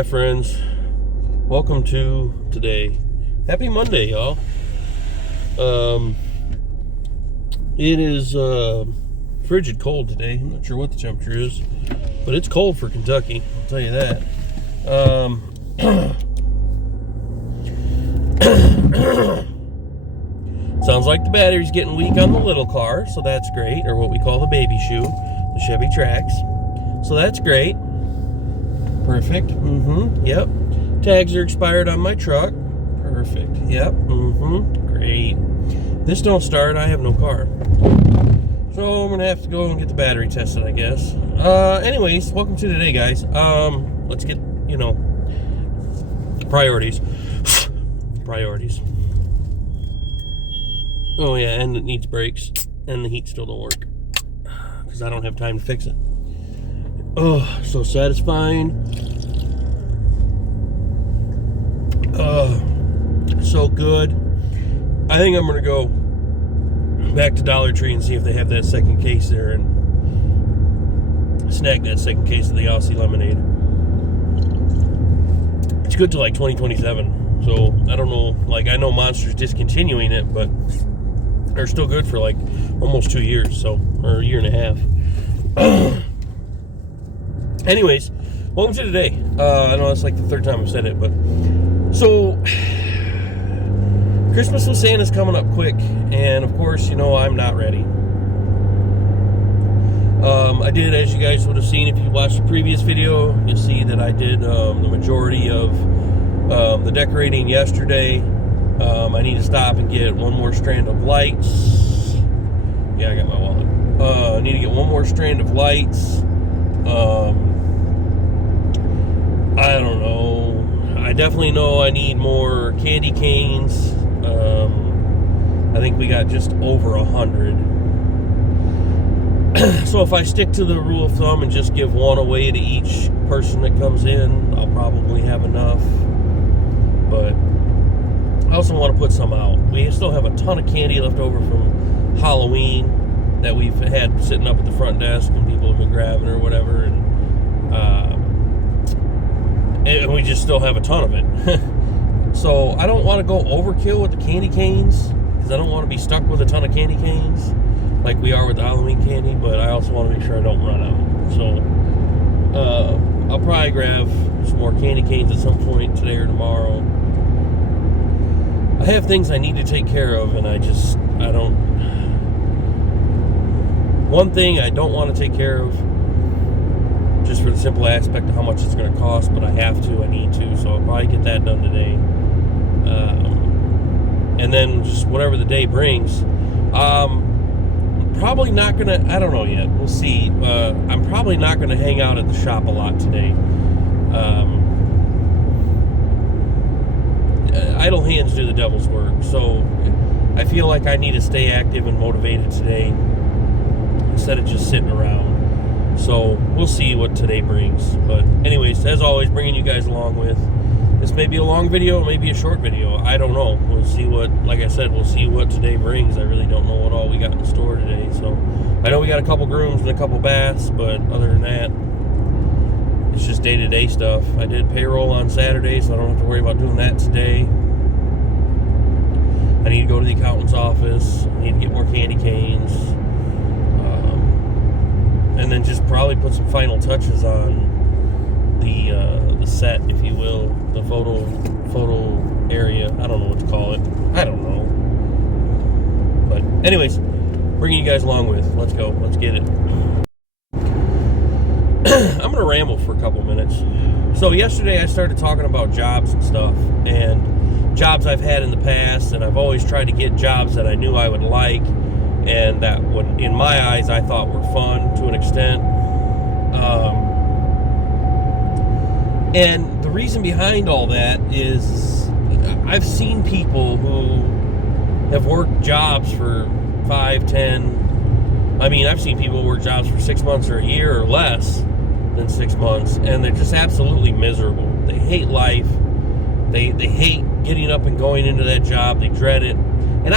my friends. Welcome to today. Happy Monday, y'all. It is frigid cold today. I'm not sure what the temperature is, but it's cold for Kentucky, I'll tell you that. Sounds like the battery's getting weak on the little car, so that's great, or what we call the baby shoe, the Chevy Trax. So that's great. Perfect. Yep. Tags are expired on my truck. Perfect. Yep. Great. This don't start. I have no car. So I'm going to have to go and get the battery tested, I guess. Anyways, welcome to today, guys. Let's get, priorities. Priorities. Oh, yeah, and it needs brakes. And the heat still don't work. Because I don't have time to fix it. Oh, so satisfying. So good. I think I'm gonna go back to Dollar Tree and see if they have that second case there and snag that second case of the Aussie lemonade. It's good till like 2027, so I don't know. Like, I know Monster's discontinuing it, but they're still good for like almost 2 years, or a year and a half. Anyways, welcome to today. I know that's like the third time I've said it, but so Christmas with Santa's coming up quick, and of course, I'm not ready. I did, as you guys would have seen if you watched the previous video, you'll see that I did the majority of the decorating yesterday. I need to stop and get one more strand of lights. Yeah, I got my wallet. I need to get one more strand of lights. I don't know. I definitely know I need more candy canes. I think we got just over 100. So if I stick to the rule of thumb and just give one away to each person that comes in, I'll probably have enough. But I also want to put some out. We still have a ton of candy left over from Halloween that we've had sitting up at the front desk and people have been grabbing or whatever. And we just still have a ton of it. So I don't want to go overkill with the candy canes, because I don't want to be stuck with a ton of candy canes like we are with the Halloween candy, but I also want to make sure I don't run out. So I'll probably grab some more candy canes at some point today or tomorrow. I have things I need to take care of, and one thing I don't want to take care of, just for the simple aspect of how much it's going to cost, but I need to, so I'll probably get that done today. And then just whatever the day brings. Probably not going to, I don't know yet, we'll see. I'm probably not going to hang out at the shop a lot today. Idle hands do the devil's work, so I feel like I need to stay active and motivated today instead of just sitting around. So we'll see what today brings. But anyways, as always, bringing you guys along with. This may be a long video, maybe a short video. I don't know. We'll see like I said, we'll see what today brings. I really don't know what all we got in the store today. So I know we got a couple grooms and a couple baths, but other than that, it's just day-to-day stuff. I did payroll on Saturday, so I don't have to worry about doing that today. I need to go to the accountant's office. I need to get more candy canes. And then just probably put some final touches on the set, if you will, the photo area. I don't know what to call it. I don't know. But anyways, bringing you guys along with. Let's go. Let's get it. I'm gonna ramble for a couple minutes. So yesterday I started talking about jobs and stuff, and jobs I've had in the past, and I've always tried to get jobs that I knew I would like, and that would, in my eyes, I thought were fun to an extent. And the reason behind all that is I've seen people who have worked jobs for 5, 10. I've seen people work jobs for 6 months or a year or less than 6 months, and they're just absolutely miserable. They hate life. They hate getting up and going into that job. They dread it. And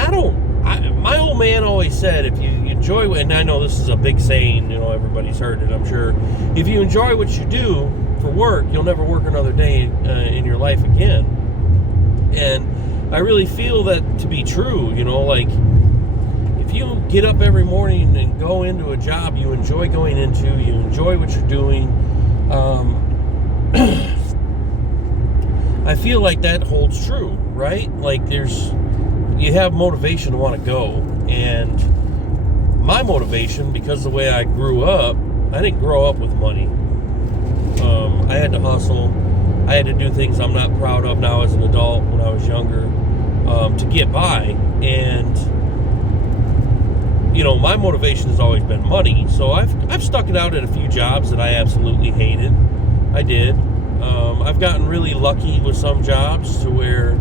my old man always said, if you enjoy, and I know this is a big saying, everybody's heard it, I'm sure. If you enjoy what you do, for work, you'll never work another day in your life again. And I really feel that to be true. You know, like, if you get up every morning and go into a job you enjoy going into, you enjoy what you're doing, I feel like that holds true, right? Like, you have motivation to want to go. And my motivation, because the way I grew up, I didn't grow up with money. I had to hustle. I had to do things I'm not proud of now as an adult when I was younger, to get by. And, you know, my motivation has always been money. So I've stuck it out at a few jobs that I absolutely hated. I did. I've gotten really lucky with some jobs to where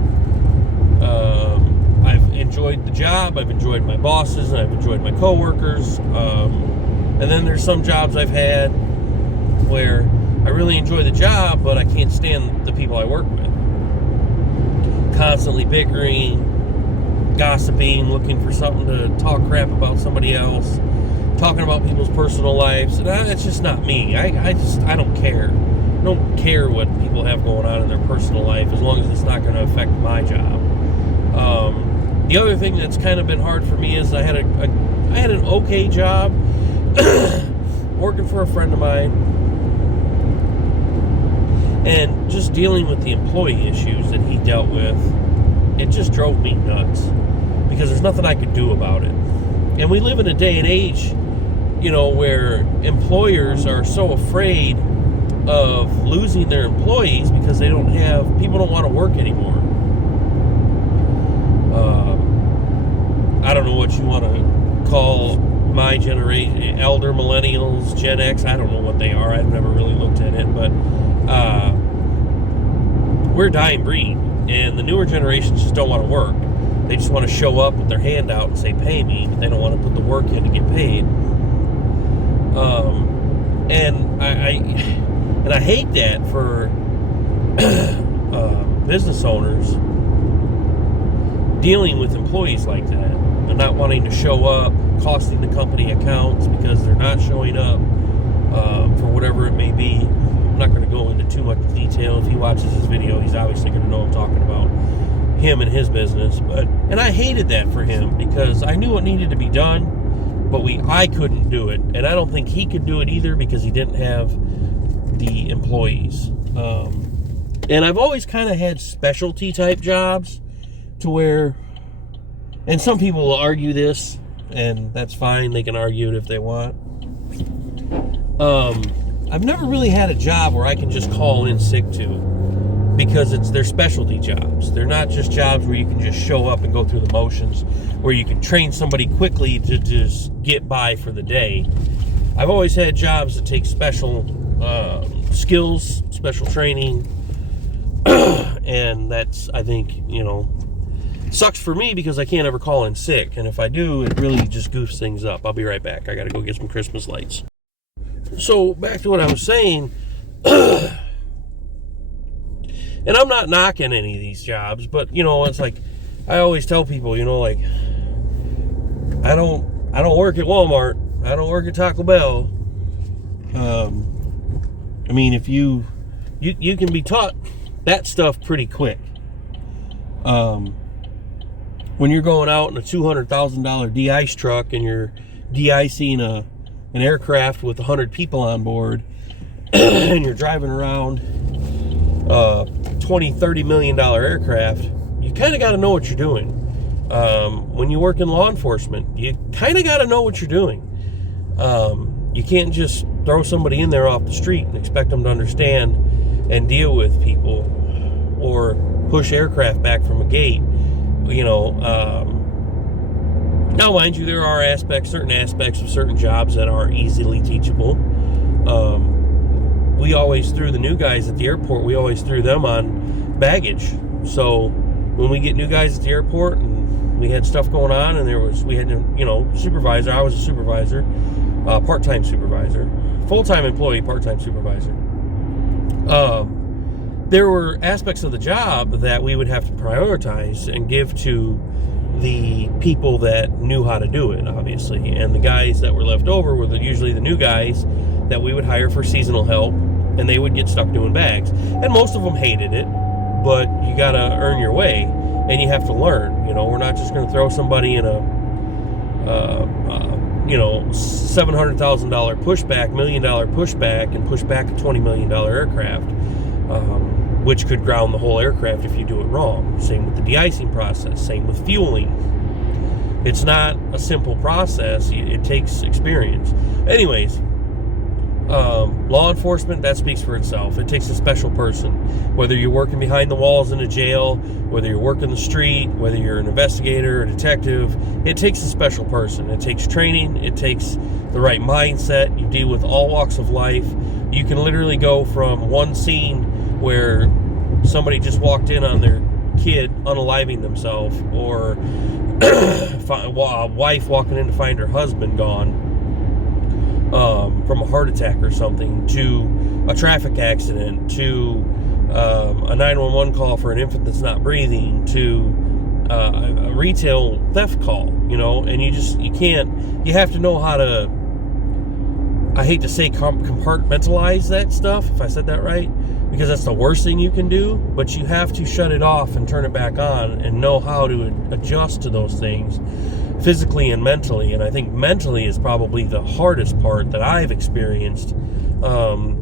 I've enjoyed the job, I've enjoyed my bosses, and I've enjoyed my coworkers. And then there's some jobs I've had where I really enjoy the job, but I can't stand the people I work with. Constantly bickering, gossiping, looking for something to talk crap about somebody else, talking about people's personal lives. And it's just not me. I don't care. I don't care what people have going on in their personal life as long as it's not going to affect my job. The other thing that's kind of been hard for me is I had an okay job working for a friend of mine, and just dealing with the employee issues that he dealt with, it just drove me nuts because there's nothing I could do about it. And we live in a day and age, you know, where employers are so afraid of losing their employees because people don't want to work anymore. I don't know what you want to call my generation, elder millennials, Gen X. I don't know what they are. I've never really looked at it, but we're a dying breed, and the newer generations just don't want to work. They just want to show up with their hand out and say, pay me, but they don't want to put the work in to get paid. And I hate that for business owners dealing with employees like that. They're not wanting to show up, costing the company accounts because they're not showing up for whatever it may be. I'm not going to go into too much detail. If he watches this video, he's obviously going to know I'm talking about him and his business. And I hated that for him because I knew what needed to be done, but I couldn't do it. And I don't think he could do it either because he didn't have the employees. And I've always kind of had specialty type jobs to where, and some people will argue this, and that's fine. They can argue it if they want. I've never really had a job where I can just call in sick to because they're specialty jobs. They're not just jobs where you can just show up and go through the motions, where you can train somebody quickly to just get by for the day. I've always had jobs that take special skills, special training, and that's, I think, you know, sucks for me because I can't ever call in sick, and if I do, it really just goofs things up. I'll be right back. I gotta go get some Christmas lights. So back to what I was saying, and I'm not knocking any of these jobs, but you know, it's like I always tell people, you know, like I don't work at Walmart, I don't work at Taco Bell. I mean, if you can be taught that stuff pretty quick. When you're going out in a $200,000 de-ice truck and you're de-icing an aircraft with 100 people on board and you're driving around a $20-30 million aircraft, you kind of got to know what you're doing. When you work in law enforcement, you kind of got to know what you're doing. You can't just throw somebody in there off the street and expect them to understand and deal with people or push aircraft back from a gate. You know, now mind you, there are certain aspects of certain jobs that are easily teachable. We always threw the new guys at the airport, we always threw them on baggage. So when we get new guys at the airport and we had stuff going on and we had, you know, supervisor, I was a supervisor, part-time supervisor, full-time employee, part-time supervisor. There were aspects of the job that we would have to prioritize and give to the people that knew how to do it, obviously. And the guys that were left over were usually the new guys that we would hire for seasonal help and they would get stuck doing bags. And most of them hated it, but you got to earn your way, and you have to learn. You know, we're not just going to throw somebody in a $700,000 pushback, $1 million pushback, and push back a $20 million aircraft, which could ground the whole aircraft if you do it wrong. Same with the de-icing process, same with fueling. It's not a simple process. It takes experience. Anyways, law enforcement, that speaks for itself. It takes a special person. Whether you're working behind the walls in a jail, whether you're working the street, whether you're an investigator or detective, it takes a special person. It takes training. It takes the right mindset. You deal with all walks of life. You can literally go from one scene where somebody just walked in on their kid unaliving themselves, or a wife walking in to find her husband gone from a heart attack or something, to a traffic accident, to a 911 call for an infant that's not breathing, to a retail theft call, you know. And you have to know how to, I hate to say compartmentalize that stuff, if I said that right, because that's the worst thing you can do, but you have to shut it off and turn it back on and know how to adjust to those things physically and mentally. And I think mentally is probably the hardest part that I've experienced,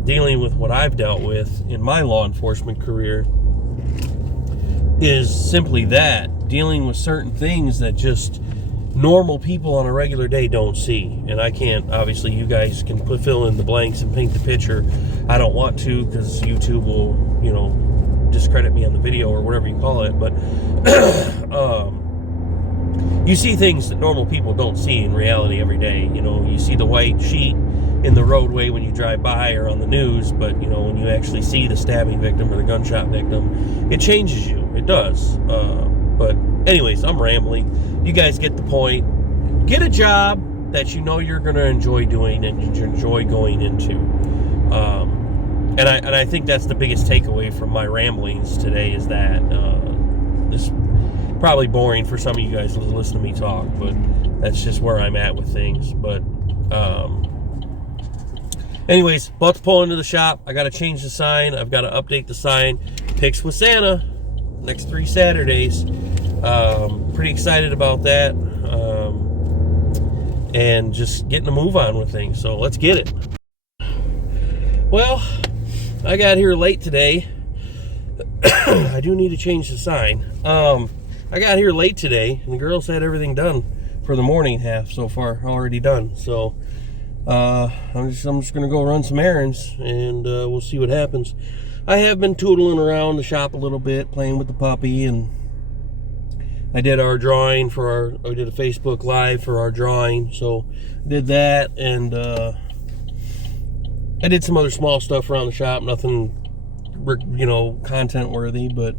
dealing with what I've dealt with in my law enforcement career, is simply that, dealing with certain things that just normal people on a regular day don't see. And I can't, obviously you guys can fill in the blanks and paint the picture. I don't want to, because YouTube will, you know, discredit me on the video or whatever you call it. But you see things that normal people don't see in reality every day. You know, you see the white sheet in the roadway when you drive by or on the news, but you know, when you actually see the stabbing victim or the gunshot victim, it changes you. It does. But anyways, I'm rambling. You guys get the point. Get a job that you know you're going to enjoy doing and you enjoy going into. And I think that's the biggest takeaway from my ramblings today, is that this is probably boring for some of you guys to listen to me talk, but that's just where I'm at with things. But anyways, about to pull into the shop. I got to change the sign. I've got to update the sign. Picks with Santa next 3 Saturdays. Pretty excited about that, and just getting a move on with things. So let's get it. Well, I got here late today. I do need to change the sign. I got here late today, and the girls had everything done for the morning half so far, already done. So I'm just gonna go run some errands, and we'll see what happens. I have been tootling around the shop a little bit, playing with the puppy, and I did our drawing for I did a Facebook Live for our drawing, so I did that, and I did some other small stuff around the shop, nothing, you know, content worthy, but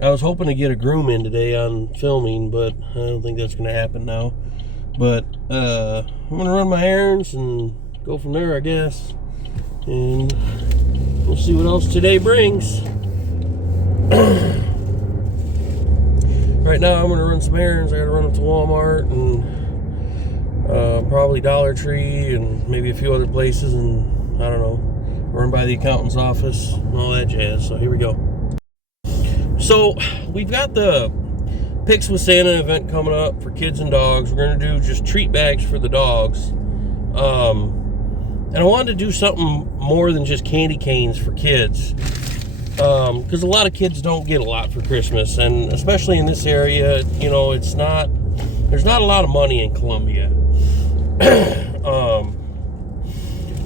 I was hoping to get a groom in today on filming, but I don't think that's going to happen now. But I'm going to run my errands and go from there, I guess, and we'll see what else today brings. Right now I'm going to run some errands. I got to run up to Walmart and probably Dollar Tree and maybe a few other places, and I don't know, run by the accountant's office and all that jazz. So here we go. So we've got the Picks with Santa event coming up for kids and dogs. We're going to do just treat bags for the dogs. And I wanted to do something more than just candy canes for kids. Because a lot of kids don't get a lot for Christmas, and especially in this area, you know, there's not a lot of money in Columbia.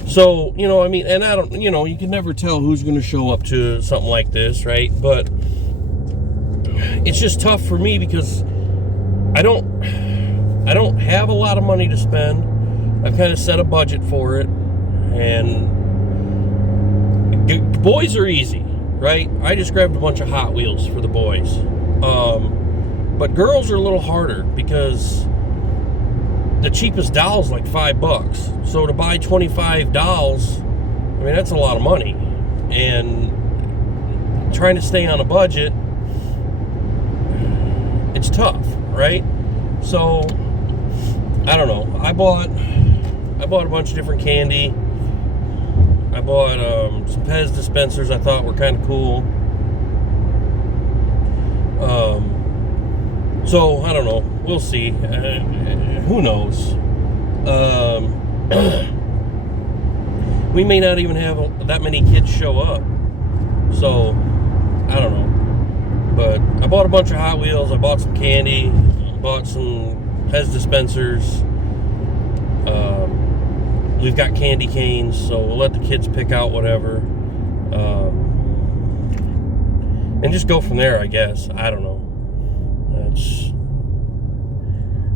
So, you know, I mean, and I don't, you know, you can never tell who's going to show up to something like this, right? But it's just tough for me because I don't have a lot of money to spend. I've kind of set a budget for it, and boys are easy. Right? I just grabbed a bunch of Hot Wheels for the boys. But girls are a little harder because the cheapest doll's like $5. So to buy 25 dolls, I mean, that's a lot of money. And trying to stay on a budget, it's tough, right? So, I don't know. I bought a bunch of different candy. I bought some Pez dispensers I thought were kind of cool. So I don't know. We'll see. Who knows? We may not even have that many kids show up. So I don't know. But I bought a bunch of Hot Wheels. I bought some candy. Bought some Pez dispensers. We've got candy canes, so we'll let the kids pick out whatever. And just go from there, I guess. I don't know.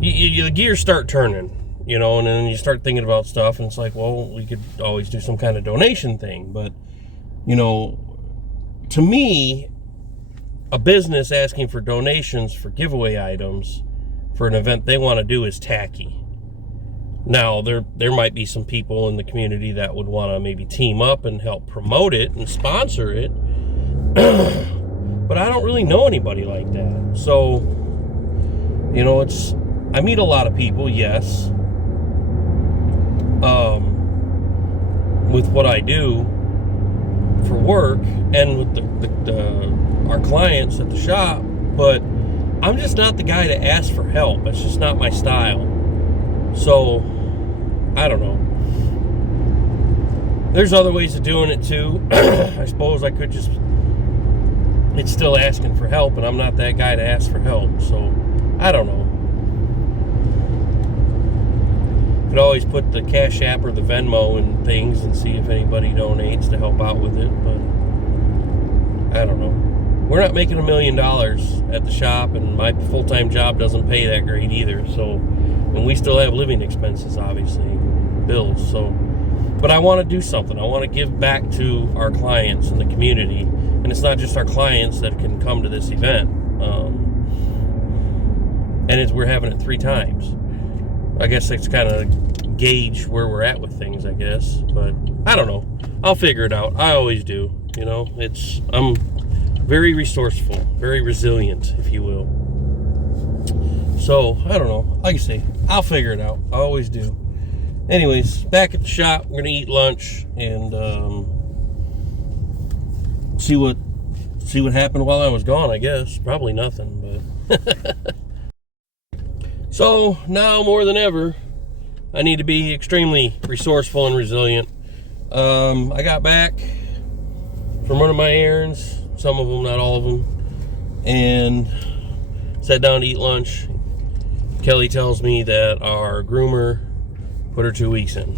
The gears start turning, and then you start thinking about stuff, and it's like, well, we could always do some kind of donation thing. But, to me, a business asking for donations for giveaway items for an event they want to do is tacky. Now, there might be some people in the community that would want to maybe team up and help promote it and sponsor it. But I don't really know anybody like that. So, I meet a lot of people, yes. With what I do for work and with our clients at the shop, but I'm just not the guy to ask for help. It's just not my style. So, I don't know. There's other ways of doing it too. I suppose I could just... It's still asking for help, and I'm not that guy to ask for help. So, I don't know. Could always put the Cash App or the Venmo and things and see if anybody donates to help out with it. But, I don't know. We're not making $1 million at the shop, and my full-time job doesn't pay that great either. So... And we still have living expenses, obviously, bills. So, but I want to do something. I want to give back to our clients in the community. And it's not just our clients that can come to this event. We're having it 3 times. I guess that's kind of gauge where we're at with things, I guess. But I don't know. I'll figure it out. I always do. I'm very resourceful, very resilient, if you will. So, I don't know. Like I say, I'll figure it out. I always do. Anyways, back at the shop, we're going to eat lunch and see what happened while I was gone, I guess. Probably nothing, but... So, now more than ever, I need to be extremely resourceful and resilient. I got back from one of my errands, some of them, not all of them, and sat down to eat lunch. Kelly tells me that our groomer put her 2 weeks in.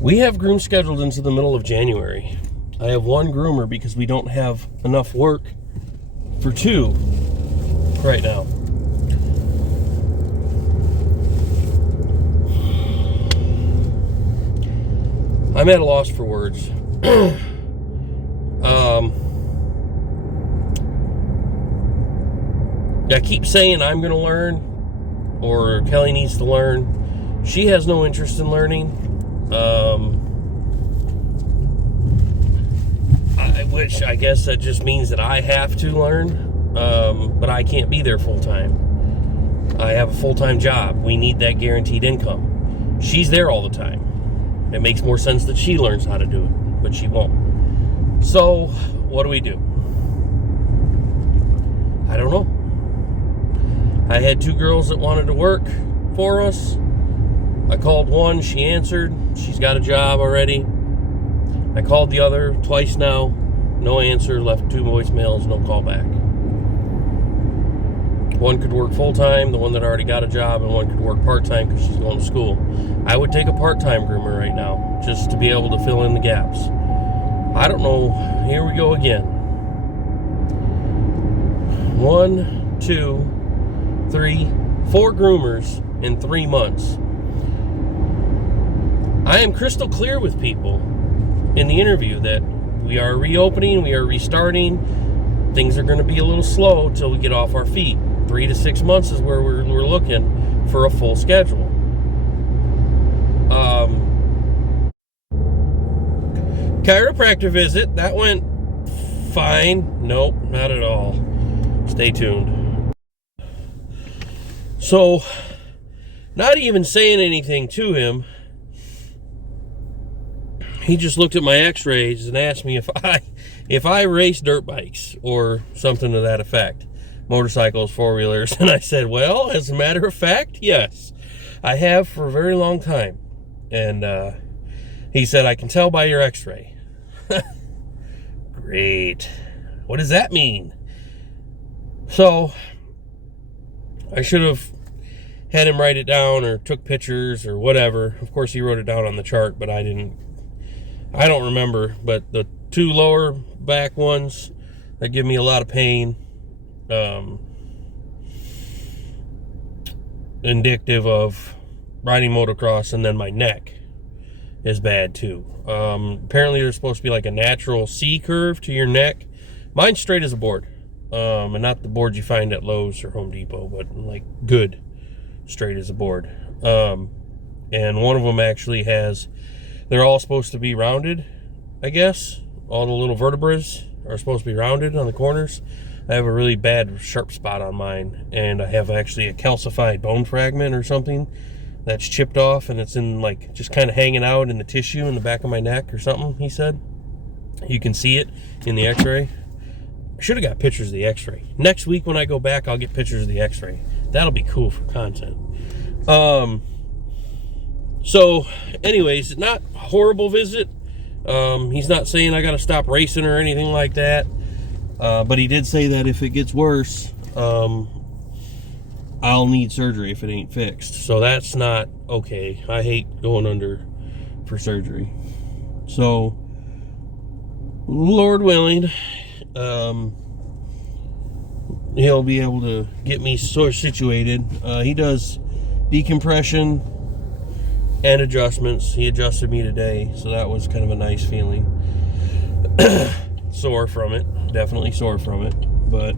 We have grooms scheduled into the middle of January. I have 1 groomer because we don't have enough work for 2 right now. I'm at a loss for words. I keep saying I'm going to learn, or Kelly needs to learn. She has no interest in learning, which I guess that just means that I have to learn, but I can't be there full time. I have a full-time job. We need that guaranteed income. She's there all the time. It makes more sense that she learns how to do it, but she won't. So, what do we do? I don't know. I had 2 girls that wanted to work for us. I called one, she answered. She's got a job already. I called the other twice now. No answer, left 2 voicemails, no call back. One could work full-time, the one that already got a job, and one could work part-time because she's going to school. I would take a part-time groomer right now, just to be able to fill in the gaps. I don't know. Here we go again. 1, 2, 3, 4 groomers in 3 months. I am crystal clear with people in the interview that we are reopening, we are restarting. Things are going to be a little slow till we get off our feet. 3 to 6 months is where we're looking for a full schedule. Chiropractor visit, that went fine. Nope, not at all. Stay tuned. So, not even saying anything to him, he just looked at my x-rays and asked me if I race dirt bikes or something to that effect, motorcycles, four-wheelers. And I said, well, as a matter of fact, yes, I have for a very long time. And he said, I can tell by your x-ray. Great. What does that mean? So I should have had him write it down or took pictures or whatever. Of course, he wrote it down on the chart, but I don't remember. But the two lower back ones that give me a lot of pain, indicative of riding motocross, and then my neck is bad too. Apparently there's supposed to be like a natural C curve to your neck. Mine's straight as a board, and not the board you find at Lowe's or Home Depot, but like good straight as a board. And one of them actually they're all supposed to be rounded, I guess. All the little vertebrae are supposed to be rounded on the corners. I have a really bad sharp spot on mine, and I have actually a calcified bone fragment or something that's chipped off, and it's in like just kind of hanging out in the tissue in the back of my neck or something, he said. You can see it in the x-ray. I should have got pictures of the x-ray. Next week when I go back, I'll get pictures of the x-ray. That'll be cool for content. So anyways, not a horrible visit. He's not saying I got to stop racing or anything like that. But he did say that if it gets worse, I'll need surgery if it ain't fixed. So that's not okay. I hate going under for surgery. So, Lord willing, he'll be able to get me sort of situated. He does decompression and adjustments. He adjusted me today, so that was kind of a nice feeling. Sore from it, definitely sore from it, but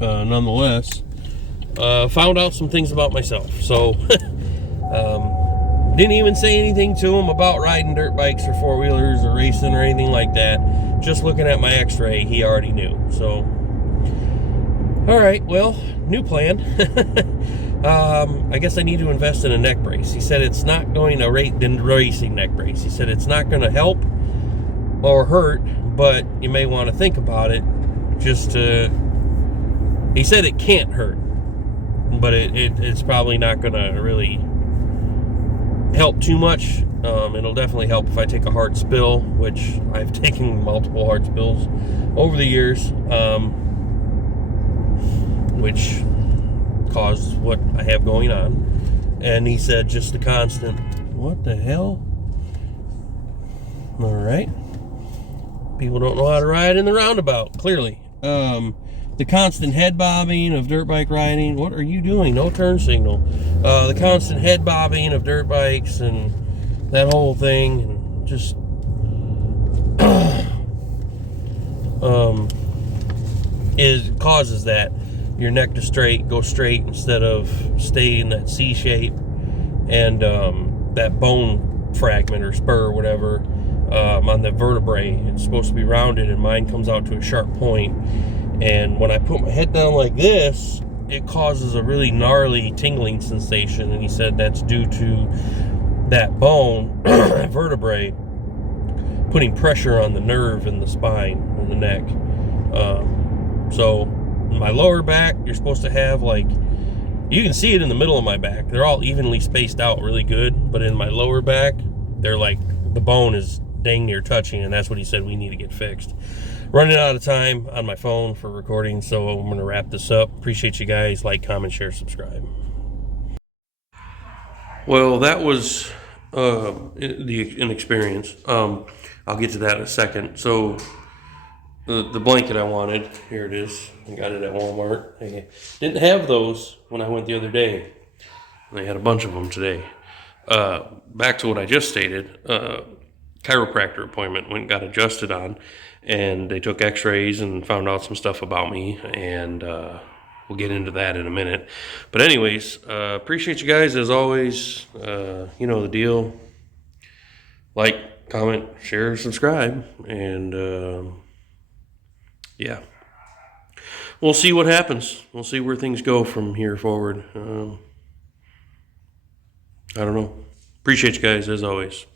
nonetheless, found out some things about myself. So didn't even say anything to him about riding dirt bikes or four-wheelers or racing or anything like that. Just looking at my x-ray, he already knew. So all right, well, new plan. I guess I need to invest in a neck brace. He said it's not going to rate the racing neck brace. He said it's not going to help or hurt, but you may want to think about it. He said it can't hurt, but it's probably not going to really help too much. It'll definitely help if I take a hard spill, which I've taken multiple hard spills over the years, which caused what I have going on. And he said just the constant, what the hell? All right. People don't know how to ride in the roundabout, clearly. The constant head bobbing of dirt bike riding. What are you doing? No turn signal. The constant head bobbing of dirt bikes and that whole thing, and just causes that your neck to go straight instead of stay in that C shape, and that bone fragment or spur or whatever on the vertebrae, it's supposed to be rounded, and mine comes out to a sharp point. And when I put my head down like this, it causes a really gnarly tingling sensation, and he said that's due to that bone vertebrae putting pressure on the nerve in the spine and the neck. So my lower back, you're supposed to have, like, you can see it in the middle of my back, they're all evenly spaced out really good, but in my lower back, they're like, the bone is dang near touching, and that's what he said we need to get fixed. Running out of time on my phone for recording, so I'm going to wrap this up. Appreciate you guys. Like, comment, share, subscribe. Well, that was an experience. I'll get to that in a second. So the blanket I wanted, here it is. I got it at Walmart. I didn't have those when I went the other day. They had a bunch of them today. Back to what I just stated. Chiropractor appointment, went and got adjusted on, and they took x-rays and found out some stuff about me, and we'll get into that in a minute. But anyways, appreciate you guys as always. You know the deal. Like, comment, share, subscribe, and yeah, we'll see what happens. We'll see where things go from here forward. I don't know. Appreciate you guys as always.